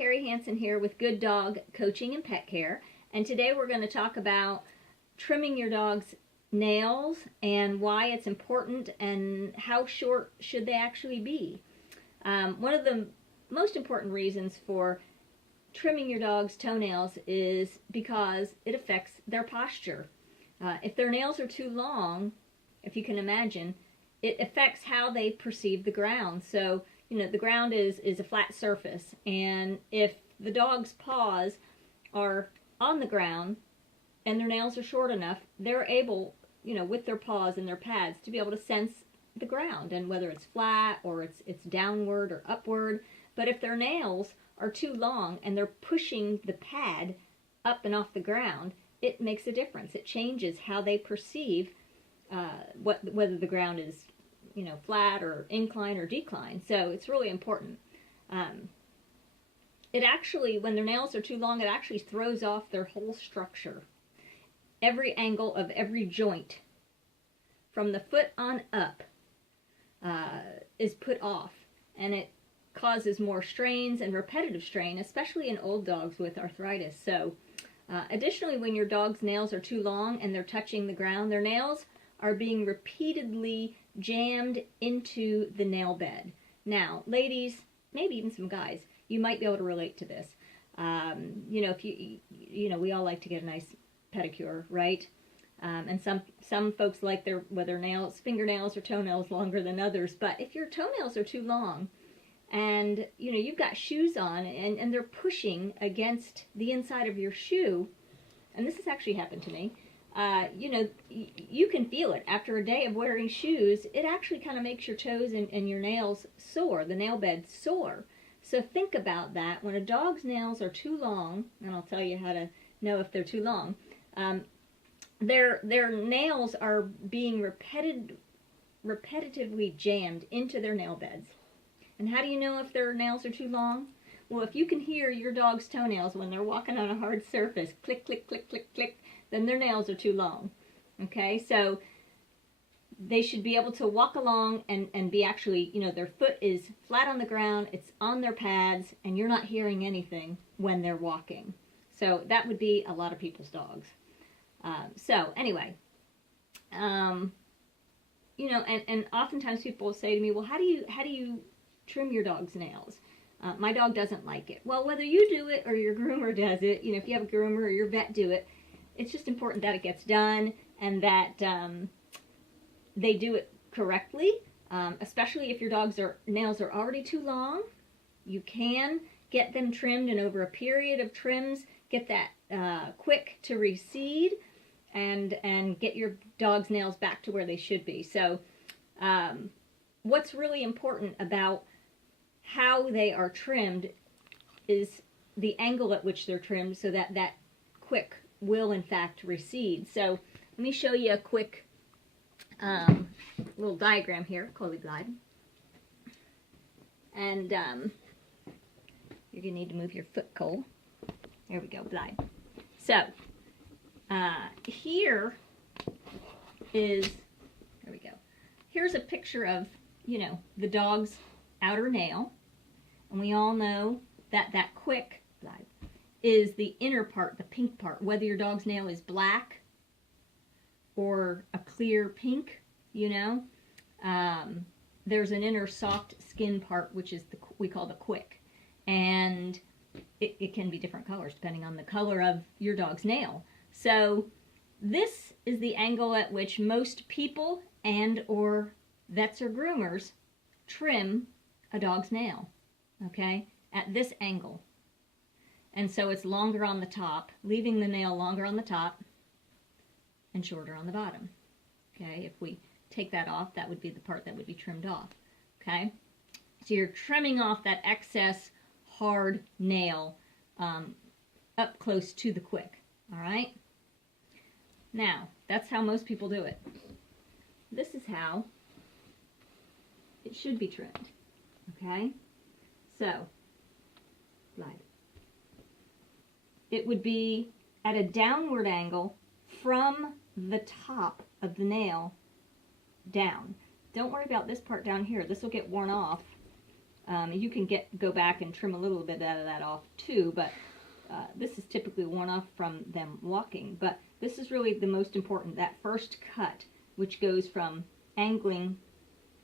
Terry Hansen here with Good Dog Coaching and Pet Care, and today we're going to talk about trimming your dog's nails and why it's important and how short should they actually be. One of the most important reasons for trimming your dog's toenails is because it affects their posture. If their nails are too long, if you can imagine, it affects how they perceive the ground. So, you know, the ground is a flat surface, and if the dog's paws are on the ground and their nails are short enough, they're able, you know, with their paws and their pads to be able to sense the ground and whether it's flat or it's downward or upward. But if their nails are too long and they're pushing the pad up and off the ground, it makes a difference. It changes how they perceive whether the ground is, you know, flat or incline or decline. So it's really important. It actually, when their nails are too long, it actually throws off their whole structure. Every angle of every joint from the foot on up is put off, and it causes more strains and repetitive strain, especially in old dogs with arthritis. So additionally, when your dog's nails are too long and they're touching the ground, their nails are being repeatedly jammed into the nail bed. Now, ladies, maybe even some guys, you might be able to relate to this. You know, if you know, we all like to get a nice pedicure, right? And some folks like their nails, fingernails or toenails longer than others. But if your toenails are too long, and you know you've got shoes on and they're pushing against the inside of your shoe, and this has actually happened to me. You know, you can feel it after a day of wearing shoes. It actually kind of makes your toes and your nails sore, the nail bed sore. So think about that. When a dog's nails are too long, and I'll tell you how to know if they're too long, their nails are being repetitively jammed into their nail beds. And how do you know if their nails are too long? Well, if you can hear your dog's toenails when they're walking on a hard surface, click, click, click, click, click, then their nails are too long. Okay, so they should be able to walk along and be actually, you know, their foot is flat on the ground, it's on their pads, and you're not hearing anything when they're walking. So that would be a lot of people's dogs. So anyway, you know, and oftentimes people will say to me, well, how do you trim your dog's nails? My dog doesn't like it. Well, whether you do it or your groomer does it, you know, if you have a groomer or your vet do it, it's just important that it gets done and that they do it correctly, especially if your dog's nails are already too long. You can get them trimmed, and over a period of trims, get that quick to recede and get your dog's nails back to where they should be. So what's really important about how they are trimmed is the angle at which they're trimmed so that that quick will in fact recede. So let me show you a quick little diagram here, Coley Glide. And you're going to need to move your foot, Cole. There we go, Glide. So here is, there we go. Here's a picture of, you know, the dog's outer nail. And we all know that that quick, Glide, is the inner part, the pink part. Whether your dog's nail is black or a clear pink, you know, there's an inner soft skin part, which is we call the quick. And it can be different colors depending on the color of your dog's nail. So this is the angle at which most people and or vets or groomers trim a dog's nail, okay, at this angle. And so it's longer on the top, leaving the nail longer on the top and shorter on the bottom. Okay, if we take that off, that would be the part that would be trimmed off. Okay, so you're trimming off that excess hard nail up close to the quick. All right, now that's how most people do it. This is how it should be trimmed. Okay, so Glide. It would be at a downward angle from the top of the nail down. Don't worry about this part down here. This will get worn off You can go back and trim a little bit of that off too, but this is typically worn off from them walking. But this is really the most important, that first cut, which goes from angling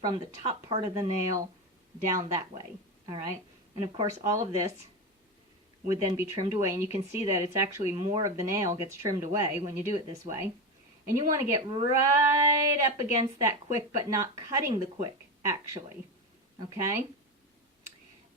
from the top part of the nail down that way. All right, and of course all of this would then be trimmed away, and you can see that it's actually more of the nail gets trimmed away when you do it this way. And you want to get right up against that quick, but not cutting the quick, actually. Okay?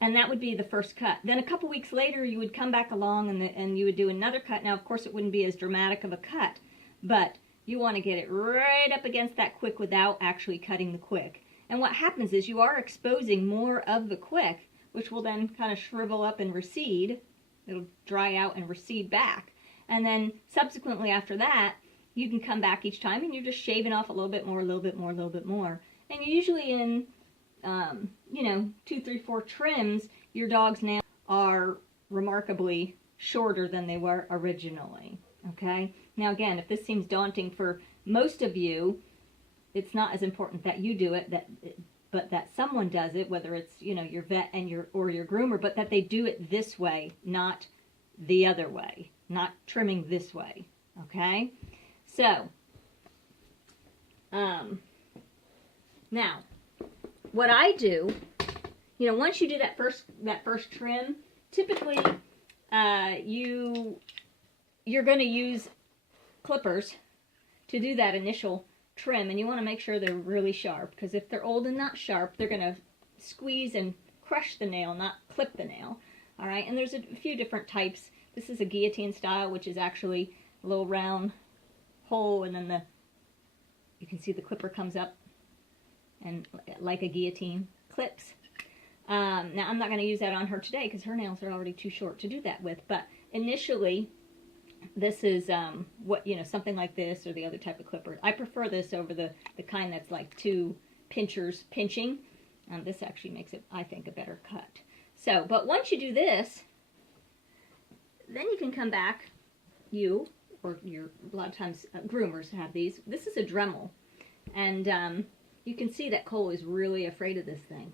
And that would be the first cut. Then a couple weeks later, you would come back along and you would do another cut. Now, of course, it wouldn't be as dramatic of a cut, but you want to get it right up against that quick without actually cutting the quick. And what happens is you are exposing more of the quick, which will then kind of shrivel up and recede. It'll dry out and recede back. And then subsequently after that, you can come back each time and you're just shaving off a little bit more, a little bit more, a little bit more. And usually in, 2, 3, 4 trims, your dog's nails are remarkably shorter than they were originally. Okay? Now again, if this seems daunting for most of you, it's not as important that you do it, but that someone does it, whether it's, your vet and your groomer, but that they do it this way, not the other way, not trimming this way. Okay? So, now, what I do, once you do that first trim, typically you're going to use clippers to do that initial trim, and you want to make sure they're really sharp, because if they're old and not sharp, they're going to squeeze and crush the nail, not clip the nail. All right, and there's a few different types. This is a guillotine style, which is actually a little round hole, and then you can see the clipper comes up and like a guillotine clips. Now I'm not going to use that on her today because her nails are already too short to do that with, but initially this is something like this or the other type of clipper. I prefer this over the kind that's like 2 pinchers pinching. This actually makes it, I think, a better cut. So, but once you do this, then you can come back, or a lot of times groomers have these. This is a Dremel, and you can see that Cole is really afraid of this thing.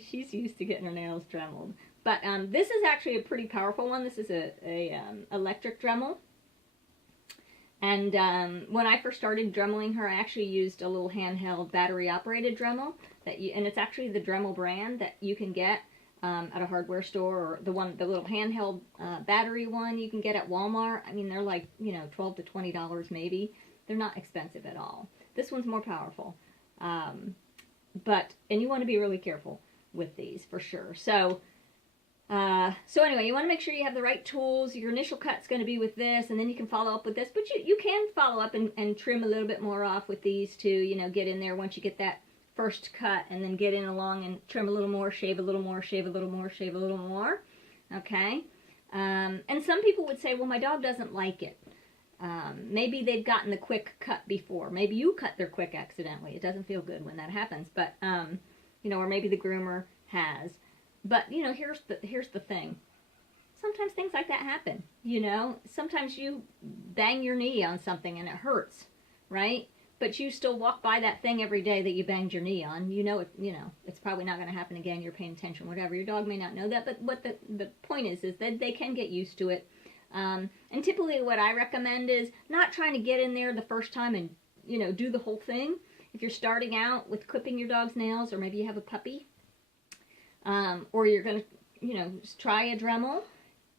She's used to getting her nails Dremeled. But this is actually a pretty powerful one. This is a electric Dremel. And when I first started Dremeling her, I actually used a little handheld battery-operated Dremel. And it's actually the Dremel brand that you can get at a hardware store, or the little handheld battery one you can get at Walmart. I mean, they're like, $12 to $20 maybe. They're not expensive at all. This one's more powerful. And you want to be really careful with these for sure. So anyway, you want to make sure you have the right tools. Your initial cut's going to be with this, and then you can follow up with this. But you can follow up and trim a little bit more off with these too. Get in there once you get that first cut, and then get in along and trim a little more, shave a little more, shave a little more, shave a little more. Okay? And some people would say, well, my dog doesn't like it. Maybe they've gotten the quick cut before. Maybe you cut their quick accidentally. It doesn't feel good when that happens. But, or maybe the groomer has. But, here's the thing. Sometimes things like that happen, Sometimes you bang your knee on something and it hurts, right? But you still walk by that thing every day that you banged your knee on. It's probably not going to happen again. You're paying attention, whatever. Your dog may not know that, but what the point is that they can get used to it. And typically what I recommend is not trying to get in there the first time and, do the whole thing. If you're starting out with clipping your dog's nails, or maybe you have a puppy, or you're going to, try a Dremel,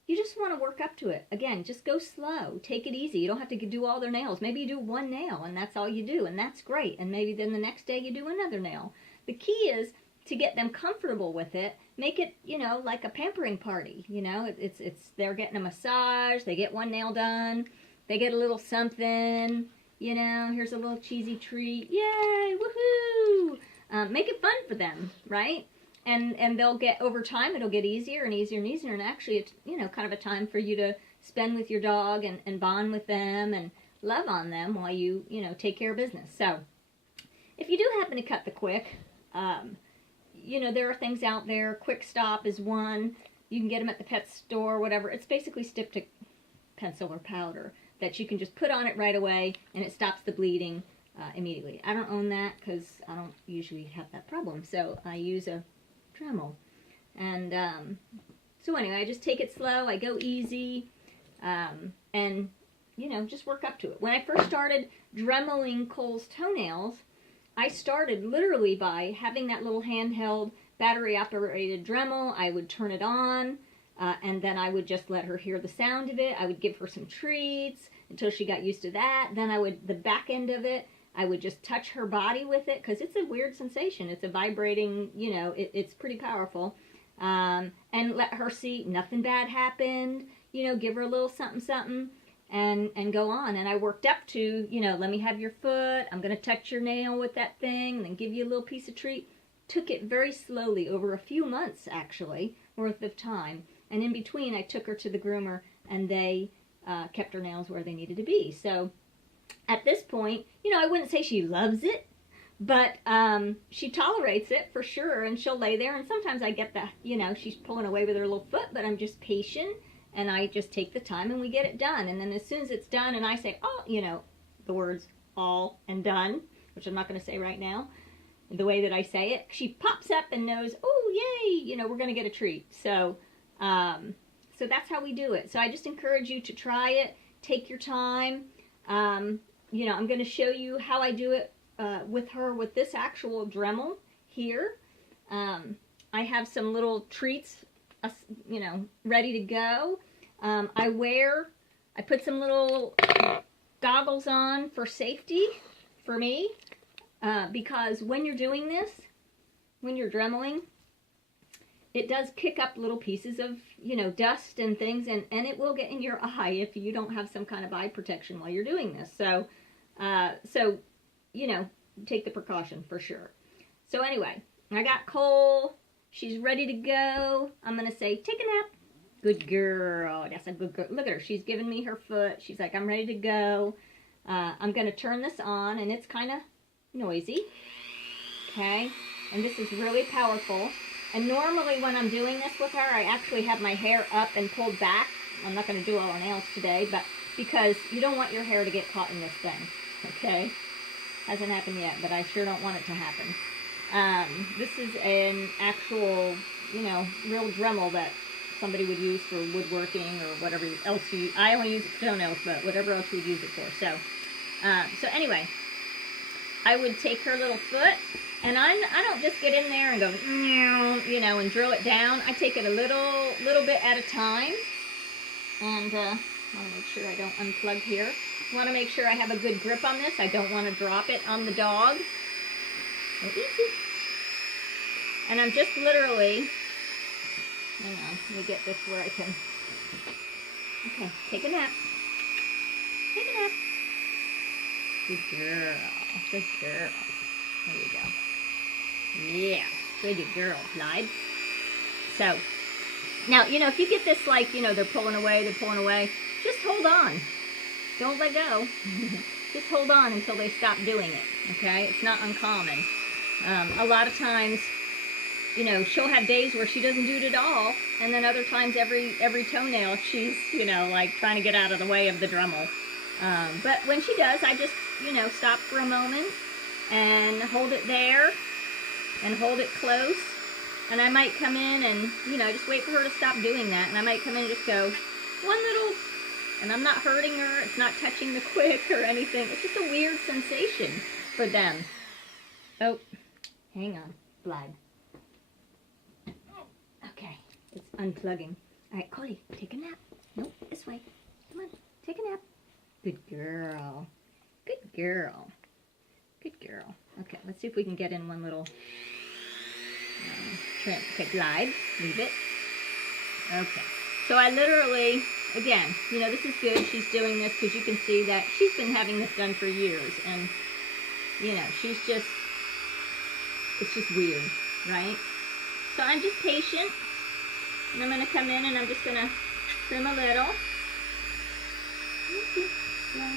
you just want to work up to it. Again, just go slow. Take it easy. You don't have to do all their nails. Maybe you do one nail and that's all you do, and that's great. And maybe then the next day you do another nail. The key is to get them comfortable with it. Make it, like a pampering party. It's they're getting a massage. They get one nail done. They get a little something. Here's a little cheesy treat. Yay! Woohoo! Make it fun for them, right? And they'll get, over time, it'll get easier and easier and easier. And actually, it's, kind of a time for you to spend with your dog and bond with them and love on them while you, take care of business. So, if you do happen to cut the quick, there are things out there. Quick Stop is one. You can get them at the pet store, whatever. It's basically styptic pencil or powder that you can just put on it right away, and it stops the bleeding. immediately. I don't own that because I don't usually have that problem. So I use a Dremel. And so anyway, I just take it slow. I go easy. And, you know, just work up to it. When I first started Dremeling Cole's toenails, I started literally by having that little handheld battery-operated Dremel. I would turn it on, and then I would just let her hear the sound of it. I would give her some treats until she got used to that. Then the back end of it, I would just touch her body with it, because it's a weird sensation. It's a vibrating, you know, it's pretty powerful. And let her see nothing bad happened, you know, give her a little something, and go on. And I worked up to, you know, let me have your foot, I'm going to touch your nail with that thing, and then give you a little piece of treat. Took it very slowly, over a few months, actually, worth of time. And in between, I took her to the groomer, and they kept her nails where they needed to be. So at this point, you know, I wouldn't say she loves it, but she tolerates it for sure, and she'll lay there, and sometimes I get the, you know, she's pulling away with her little foot, but I'm just patient, and I just take the time, and we get it done. And then as soon as it's done, and I say, oh, you know, the words all and done, which I'm not going to say right now, the way that I say it, she pops up and knows, oh, yay, you know, we're going to get a treat. So, so that's how we do it. So I just encourage you to try it, take your time. You know, I'm going to show you how I do it with her with this actual Dremel here. I have some little treats, you know, ready to go. I put some little goggles on for safety for me, because when you're doing this, when you're Dremeling, it does kick up little pieces of, you know, dust and things, and it will get in your eye if you don't have some kind of eye protection while you're doing this. So, you know, take the precaution for sure. So anyway, I got Cole. She's ready to go. I'm going to say, take a nap. Good girl. That's a good girl. Look at her. She's giving me her foot. She's like, I'm ready to go. I'm going to turn this on, and it's kind of noisy. Okay? And this is really powerful. And normally when I'm doing this with her, I actually have my hair up and pulled back. I'm not going to do all her nails today, but because you don't want your hair to get caught in this thing. Okay? Hasn't happened yet, but I sure don't want it to happen. This is an actual, you know, real Dremel that somebody would use for woodworking or whatever else I only use it for toenails, but whatever else you'd use it for. So, so anyway, I would take her little foot, and I don't just get in there and go, you know, and drill it down. I take it a little bit at a time, and I want to make sure I don't unplug here. I want to make sure I have a good grip on this. I don't want to drop it on the dog. So easy. And I'm just literally, hang on, let me get this where I can, okay, take a nap. Take a nap. Good girl. Good girl. There you go. Yeah, good girl, Clyde. So, now, you know, if you get this, like, you know, they're pulling away, just hold on. Don't let go. Just hold on until they stop doing it, okay? It's not uncommon. A lot of times, you know, she'll have days where she doesn't do it at all, and then other times every toenail she's, you know, like trying to get out of the way of the Dremel. But when she does, I just, you know, stop for a moment and hold it there and hold it close. And I might come in and, you know, just wait for her to stop doing that. And I might come in and just go, one little, and I'm not hurting her. It's not touching the quick or anything. It's just a weird sensation for them. Oh, hang on, blood. Okay, it's unplugging. All right, Cody, take a nap. Nope, this way. Come on, take a nap. Good girl. Good girl. Good girl. Okay, let's see if we can get in one little trim. Okay, glide. Leave it. Okay. So I literally, again, you know, this is good. She's doing this because you can see that she's been having this done for years. And, you know, she's just, it's just weird, right? So I'm just patient. And I'm going to come in and I'm just going to trim a little. Yeah.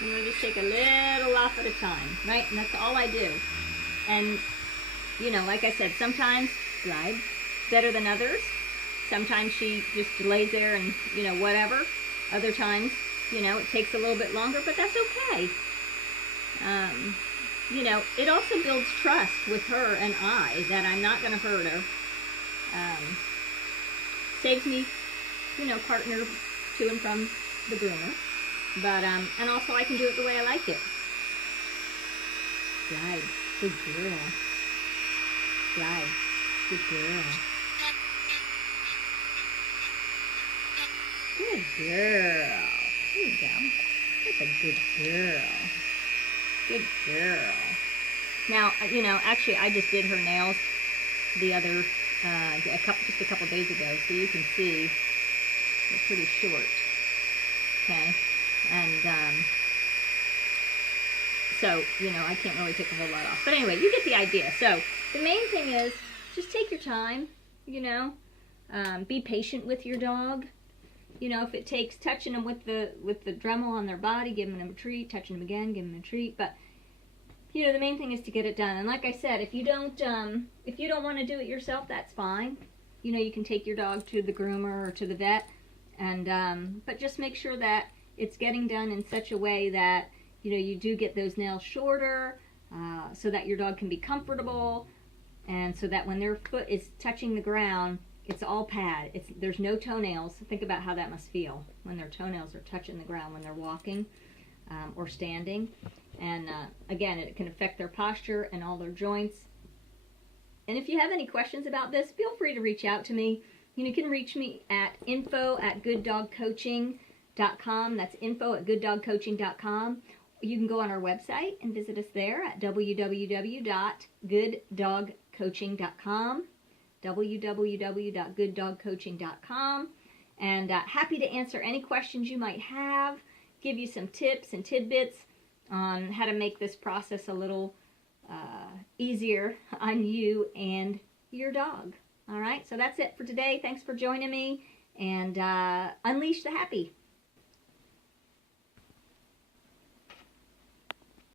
I'm going to just take a little off at a time, right? And that's all I do. And, you know, like I said, sometimes glide better than others. Sometimes she just lays there and, you know, whatever. Other times You know, it takes a little bit longer, but that's okay. You know, it also builds trust with her and I that I'm not going to hurt her. Saves me, you know, partner to and from the groomer. But, and also I can do it the way I like it. Glide, good girl. Glide, good girl. Good girl. There you go. That's a good girl. Good girl. Now, you know, actually I just did her nails the other, just a couple days ago, so you can see they're pretty short. Okay. And, so, you know, I can't really take a whole lot off. But anyway, you get the idea. So, the main thing is, just take your time, you know. Be patient with your dog. You know, if it takes touching them with the Dremel on their body, giving them a treat, touching them again, giving them a treat. But, you know, the main thing is to get it done. And like I said, if you don't want to do it yourself, that's fine. You know, you can take your dog to the groomer or to the vet. And, but just make sure that it's getting done in such a way that, you know, you do get those nails shorter, so that your dog can be comfortable, and so that when their foot is touching the ground, it's all pad. There's no toenails. Think about how that must feel when their toenails are touching the ground when they're walking or standing. And again, it can affect their posture and all their joints. And if you have any questions about this, feel free to reach out to me. You can reach me at info@gooddogcoaching.com. That's info@gooddogcoaching.com. You can go on our website and visit us there at www.gooddogcoaching.com. www.gooddogcoaching.com. And happy to answer any questions you might have, give you some tips and tidbits on how to make this process a little easier on you and your dog. All right, so that's it for today. Thanks for joining me, and unleash the happy.